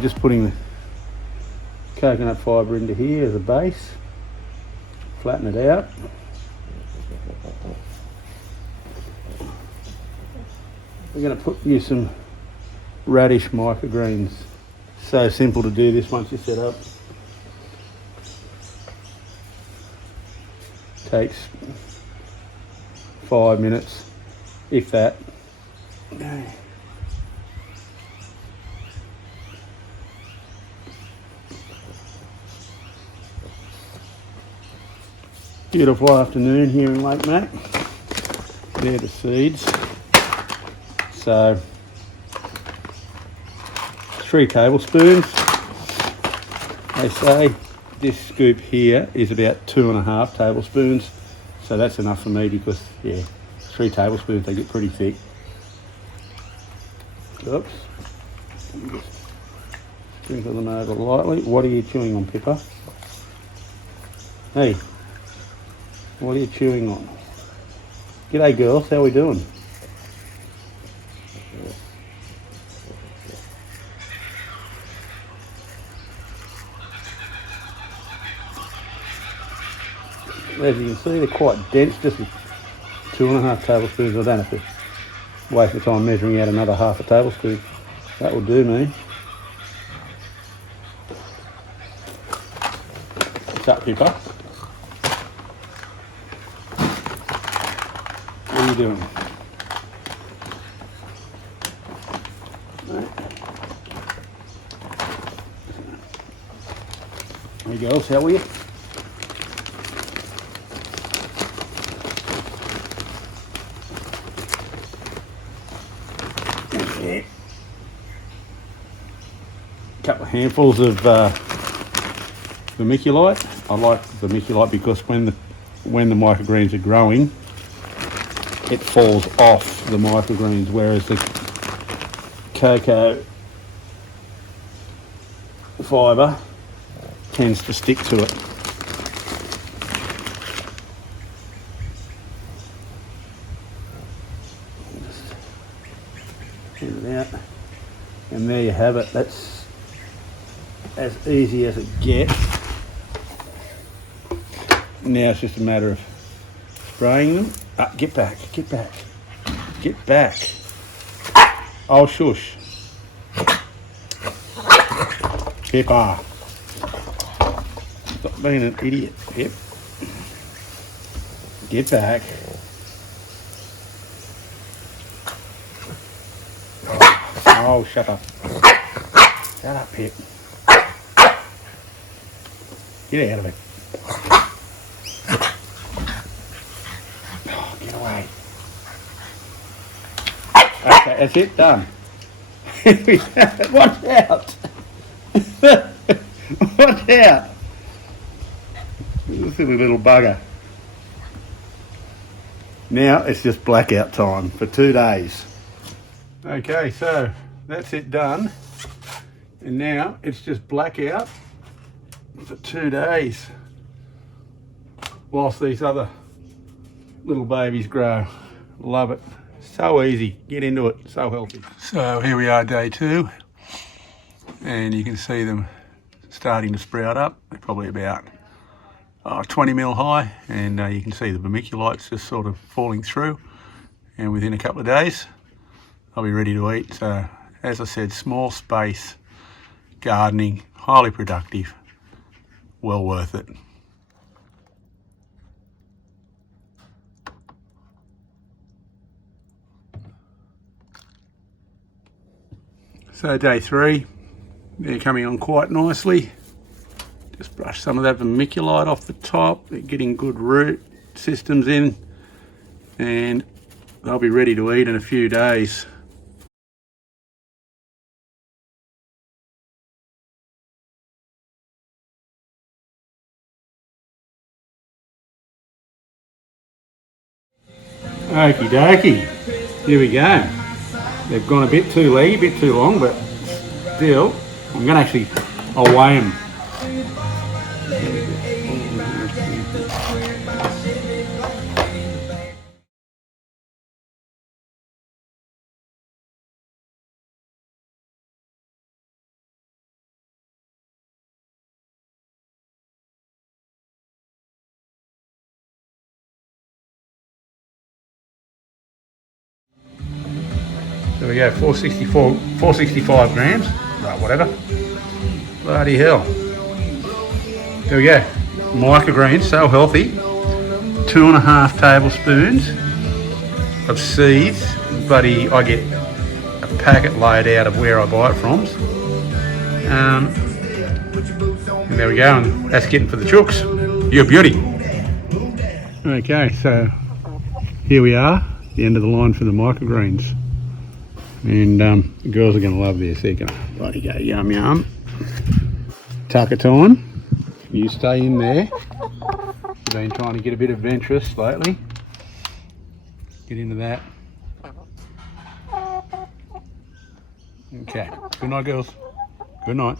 we're just putting the coconut fibre into here as a base, flatten it out. We're going to use some radish microgreens. So simple to do this once you set up. Takes 5 minutes, if that. Beautiful afternoon here in Lake Mac. There are the seeds. So 3 tablespoons. They say this scoop here is about 2.5 tablespoons. So that's enough for me because, yeah, 3 tablespoons, they get pretty thick. Oops. Just sprinkle them over lightly. What are you chewing on, Pippa? Hey, what are you chewing on? G'day girls, how are we doing? As you can see, they're quite dense, just with 2.5 tablespoons. I don't have to waste the time measuring out another 1/2 tablespoon. That will do me. What's up, Pippa? What are you doing? Hey girls, how are you? Yeah. A couple of handfuls of vermiculite. I like vermiculite because when the microgreens are growing, it falls off the microgreens, whereas the cocoa fibre tends to stick to it. Get it out, and there you have it. That's as easy as it gets. Now it's just a matter of spraying them. Get back, get back, get back. Oh, shush. Pippa. Stop being an idiot, Pip. Get back. Oh, shut up. Shut up, Pip. Get out of it. Oh, get away. Okay, that's it, done. Watch out. Watch out. Silly little bugger. Now it's just blackout time for 2 days. Okay, so that's it done. And now it's just blackout for 2 days whilst these other little babies grow. Love it. So easy. Get into it. So healthy. So here we are, day 2. And you can see them starting to sprout up. They're probably about 20 mil high, and you can see the vermiculite's just sort of falling through, and within a couple of days I'll be ready to eat. So as I said, small space gardening, highly productive, well worth it. So day 3, they're coming on quite nicely. Just brush some of that vermiculite off the top. They're getting good root systems in, and they'll be ready to eat in a few days. Okie dokie, here we go. They've gone a bit too leggy, a bit too long, but still, I'll weigh them. There we go, 465 grams. Right, whatever. Bloody hell. There we go. Microgreens, so healthy. 2.5 tablespoons of seeds. Buddy, I get a packet laid out of where I buy it from. And there we go, and that's getting for the chooks. You're a beauty. Okay, so here we are, the end of the line for the microgreens. And the girls are going to love this. They're going to bloody go yum yum. Tucker time. You stay in there. You've been trying to get a bit adventurous lately. Get into that. Okay. Good night, girls. Good night.